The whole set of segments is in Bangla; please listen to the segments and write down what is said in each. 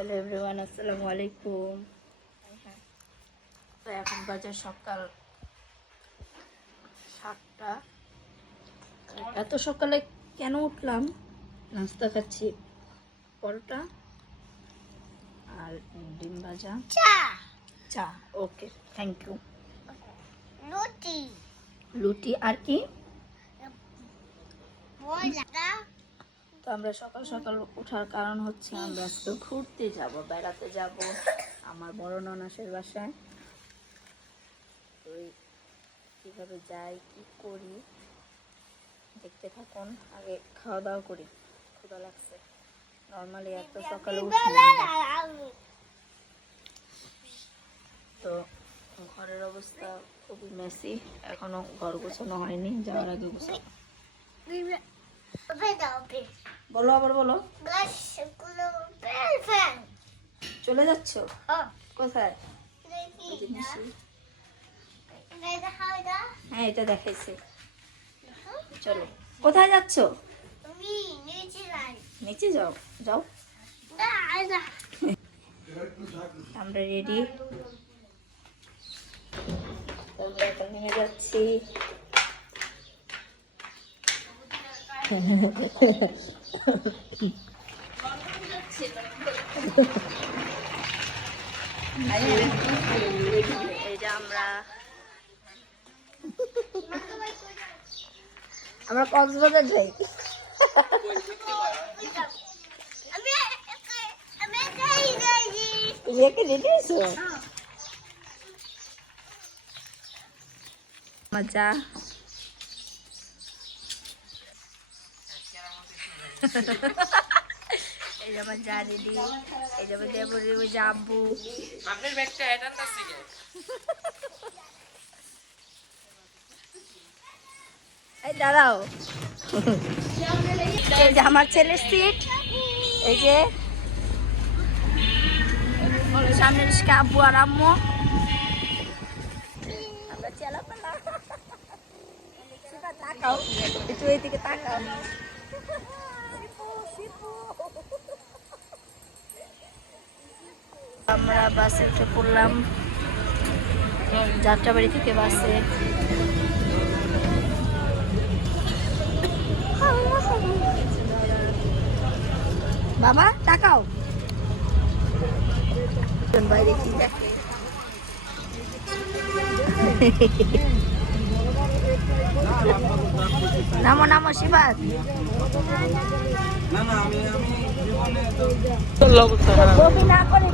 হ্যালো এভরিওয়ান, আসসালামু আলাইকুম। তো এখন বাজে সকাল 7টা। এত সকালে কেন উঠলাম? নাস্তা খাচ্ছি, পরোটা আর ডিম ভাজা, চা। ওকে, থ্যাংক ইউ। লুটি আর কি? তো আমরা সকাল সকাল ওঠার কারণ হচ্ছে আমরা আজকে ঘুরতে যাব, বেড়াতে যাব আমার বড় ননাসের বাসায়। তো কীভাবে যাই, কি করি দেখতে থাকুন। আগে খাওয়া দাওয়া করি, ক্ষুধা লাগছে। নর্মালি এত সকালে উঠি না। তো ঘরের অবস্থা খুবই মেসি, এখনো ঘর গোছানো হয়নি, যাওয়ার আগে গোছানো। বলো, আবার বলো। চলে যাচ্ছ? কোথায়? হ্যাঁ, এটা দেখাইছে। চলো, কোথায় যাচ্ছ? নিচে যাও, যাও। আমরা রেডি, আমরা এখন নেমে যাচ্ছি। এই যে আমরা কক্সবাজার যাই। তুমি একে রেডি হয়েছো? মজা। এই যে আমার যা রেডি, এই যে আমার দেবরের ওই যে আব্বু। আপনার ব্যাগটা এটার না ছিল। এই দাঁড়াও, এই যে আমার ছেলের সিট, এই যে সামনে আব্বু আর আম্মু। আমরা চেলাপালা। তাকাও একটু, এইদিকে তাকাও। আমরা বাসে উঠে পড়লাম, যাত্রাবাড়ি থেকে বাসে। বাবা তাকাও, বাইরে কি দেখে। নামো নামো শিবাত। কবি না করে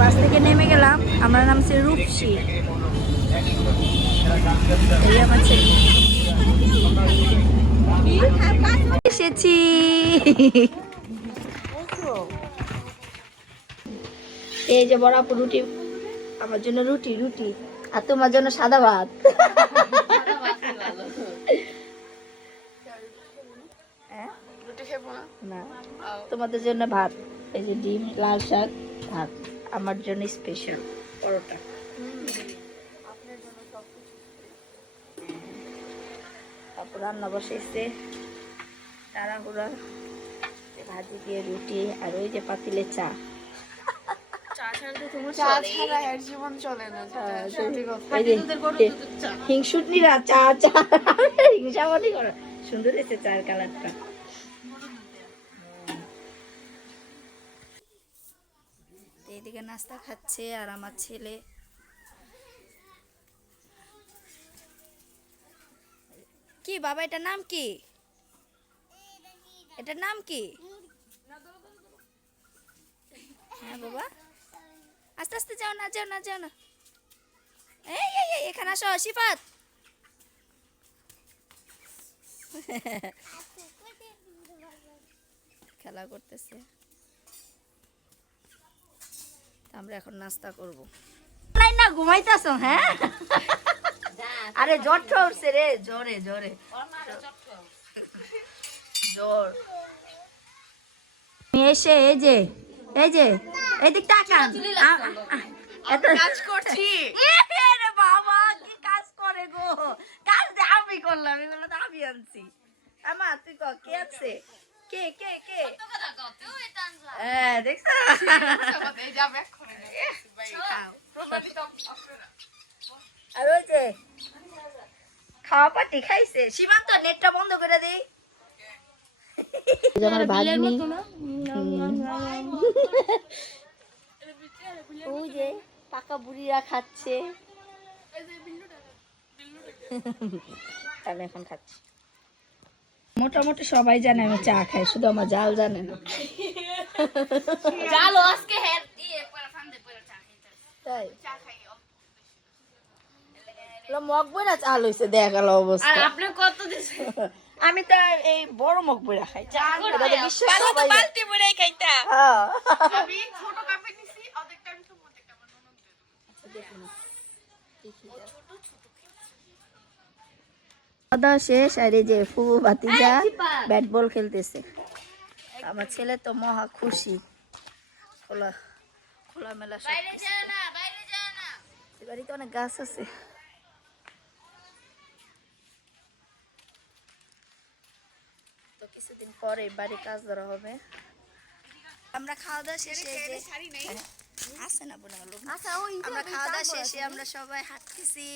বাস থেকে নেমে গেলাম, আমরা নামছি রূপসী। এই আমার ছেলে এসেছি। এই যে বড় আপু রুটি, আমার জন্য রুটি রুটি, আর তোমার জন্য সাদা ভাত। না, তোমাদের জন্য ভাত, এই যে ডিম, লাল শাক, ভাত। আমার জন্য স্পেশাল পরোটা। তারপর রান্না বসেছে তাড়াহুড়া, ভাজি দিয়ে রুটি, আর ওই যে পাতিলে চা। হিংসুটনিরা চা চা হিংসাবাদী করা। সুন্দর হয়েছে চার কালারটা। এইদিকে নাস্তা খাচ্ছে আর আমার ছেলে। কি বাবা, এটার নাম কি? এটার নাম কি? হ্যাঁ বাবা, আস্তে আস্তে যাও না, যাও না, যাও না। এই এখানে আসো শিফাত। খেলা করতেছে। আমরা এখন নাস্তা করব। না ঘুমাইতেছ? হ্যাঁ, আরে জ্বর উঠছে রে, জ্বরে জ্বরে জ্বর। এসে এই যে এইদিক তাকান, কাজ করছি। রে বাবা কি কাজ করে গো, কাজ যে আমি করলাম, এগুলো তো আমি আনছি। আমা তুই ক কে আছে, কে কে কে দেখছ আর ওই যে খাওয়া পাটি খাইছে। সীমান্ত নেটটা বন্ধ করে দেই। আমার ভাগ্নি ওই যে পাকা বুড়িরা খাচ্ছে, আমি এখন খাচ্ছি। মোটামুটি সবাই জানে আমি চা খাই, শুধু আমার জাল জানে না। জাল আজকে হেড দিয়ে পরে ফান্দে পরে চা খাইতে। তাই চা খাই। মগ বইরা চাল হইছে, দেখা গেল আর অবস্থা। আপনি কত দিছেন? আমি তো আর এই বড় মগ বইরা খাই, চা এটা তো বিশ্বাস কালো তো সবাই জানে। বালতি ভরে খাইতা। হ্যাঁ। আমি ছোট কাপে নিছি, অর্ধেকটা আমি তো অর্ধেকটা আমার ননদ দিয়ে দেব। খাওয়া দাওয়া শেষ, আর এই যে ফুবু ভাতিজা ব্যাট বল খেলতেছে। আমার ছেলে তো মহা খুশি, খোলা খোলামেলা সব বাইরে কিছু। যায় না, বাইরে যায় না। এই বাড়িতে অনেক গাছ আছে। তো কিছুদিন পরে বাড়ি কাজ ধরা হবে। আমরা খাওয়া দাওয়া শেষে এই যে শাড়ি নাই। আছে না বোনা লোক, আচ্ছা ওই আমরা খাওয়া দাওয়া শেষে আমরা সবাই হাঁটতেছি।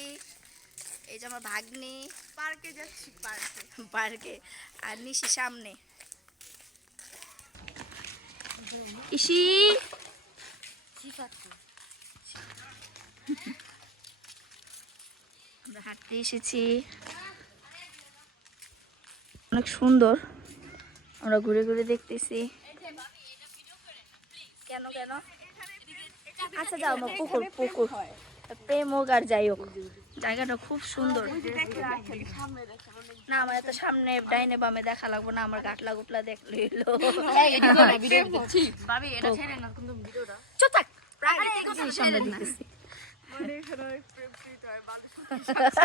এই যে আমার ভাগ্নি পার্কে যাচ্ছি, পার্কে। পার্কে, আর নিশি সামনে। ইসি আমরা হাঁটতে এসেছি, অনেক সুন্দর। আমরা ঘুরে ঘুরে দেখতেছি। কেন কেন? আচ্ছা যাও, আমার পুকুর পুকুর প্রেম হোক আর যাই হোক, জায়গাটা খুব সুন্দর। না আমার এত সামনে ডাইনে বামে দেখা লাগবো না, আমার গাটলা গুটলা দেখলে ভাবি এটা ছেড়ে না কিন্তু ভিডিওটা। চুপ থাক, প্রাকৃতিক জিনিস আমরা দেখতেছি। মানে এখানে প্রেম প্রীত হয়, বালতি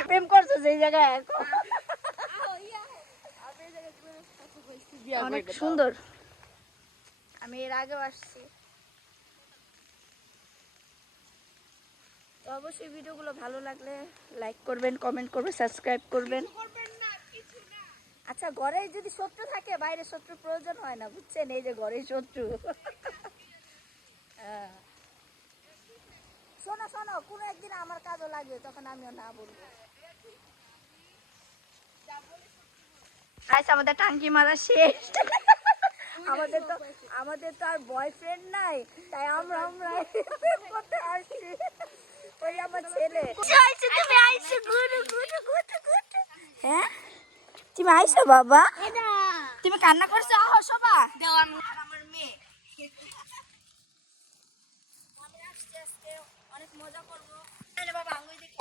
প্রেম করছো যে জায়গায় এখন। অনেক সুন্দর, আমি এর আগেও আসছি। তো অবশ্যই ভিডিওগুলো ভালো লাগলে লাইক করবেন, কমেন্ট করবেন, সাবস্ক্রাইব করবেন। আচ্ছা ঘরে যদি শত্রু থাকে বাইরে শত্রুর প্রয়োজন হয় না, বুঝছেন? এই যে ঘরে শত্রু। হ্যাঁ। শোনো শোনো, কোনো একদিন আমার কাজও লাগবে, তখন আমিও না বলবো। আচ্ছা আমাদের টাঙ্কি মারা শেষ। আমাদের তো আর বয়ফ্রেন্ড নাই, তাই আমরা করতে আসছি। ওই আমার ছেলে। তুমি আইছো গুরু গুরু গুরু গুরু। হ্যাঁ তুমি আইছো বাবা, তুমি কান্না করছো? আহ শোভা দাও আমি। আর আমার মেয়ে আমরা আসছি, আজকে অনেক মজা করবো। আরে বাবা আঙ্গুই দেখি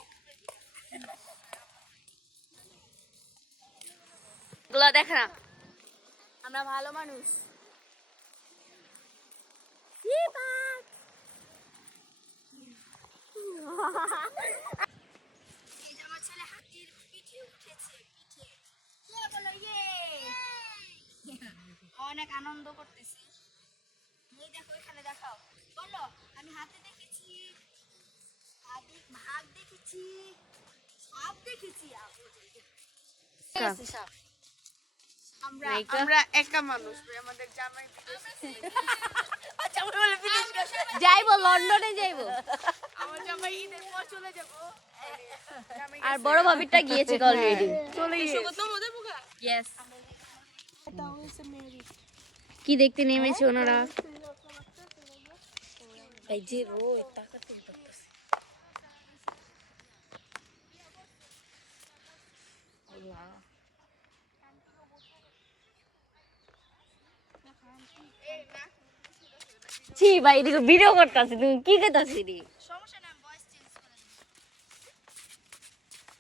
গুলা দেখ না। আমরা ভালো মানুষ। এই যে আমার ছেলে হাতির পিঠে উঠেছে, পিঠে বলো ইয়ে। অনেক আনন্দ করতেছি। এই দেখো এখানে দেখাও, বলো আমি হাতে দেখেছি, ভাগ দেখেছি, সাপ দেখেছি। আমরা একা মানুষ, আমাদের জামাই আচ্ছা আমরা বলে বিদেশ গেছে। যাইবো, লন্ডনে যাইবো। আমার জামাই ঈদের পর চলে যাবো। আর বড় ভাবিটা গিয়েছে অলরেডি। চলে গিয়েছে। ইয়েস। কি দেখতে নেমেছে ওনারা? এই যে রোদ তাকাতে করতেছে। ছি ভাই, এদিকে ভিডিও করতেছি, তুমি কি করতেছি রে? সমস্যা না, ভয়েস চেঞ্জ করে দেব।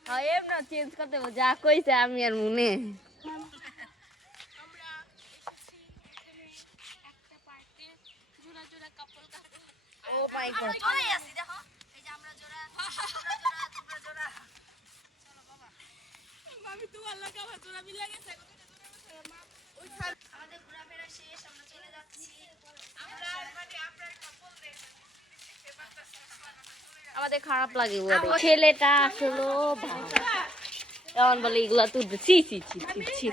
হ্যাঁ এমন চেঞ্জ করতে হবে, যা কইছে আমি আর মনে। আমরা এসেছি এখানে একটা পার্কে, জোড়া জোড়া কাপল কাপল। ও মাই গড, জোড়াই আছি দেখো। এই যে আমরা জোড়া, জোড়া জোড়া, তোমরা জোড়া। চলো বাবা, আমি তো আল্লাহ কাবা জোড়া মিলে গেছে। আমাদের ঘোরাফেরা শেষ, আমরা চলে যাচ্ছি। আমরা মানে আমরা কাপল দেখে আমাদের খারাপ লাগে ছেলেটা আসলে এমন বলে এগুলা তুলতে ছি ছি ছি ছি ছি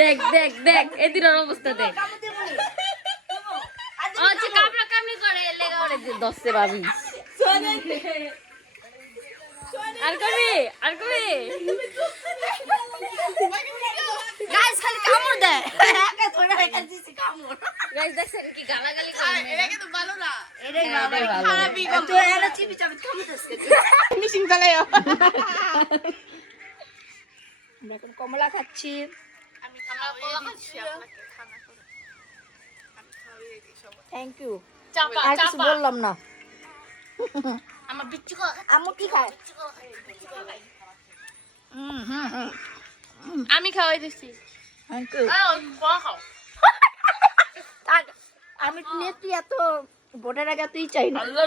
দেখ দেখ দেখ এদিনের অবস্থা দেখ আচ্ছা কামড়া কামড়ি করে লেগা ওরে দশে ভাবি আর করবি আর করবি গাইস খালি কামড় দেয় একা থোড়া রেখে দিছি কামড় গাইস দেখছেন কি গালাগালি করে এটা কিন্তু ভালো না এটাই ভালো খারাপই তো এরা চিপি চাপি কামড়তেছে ফিনিশিং চালাইও আমরা এখন কমলা খাচ্ছি আমি খাওয়াই দিচ্ছি আপনাকে খানা করে আমি খাওয়াই দিই সবাই থ্যাংক ইউ চাপা আর কিছু বললাম না আমার বিচ্ছু খাওয়া আম্মু কি খায় আমি খাওয়াই দিচ্ছি থ্যাংক ইউ খাও আমি নেত্রী এত ভোটের আগে তুই চাই না আল্লাহ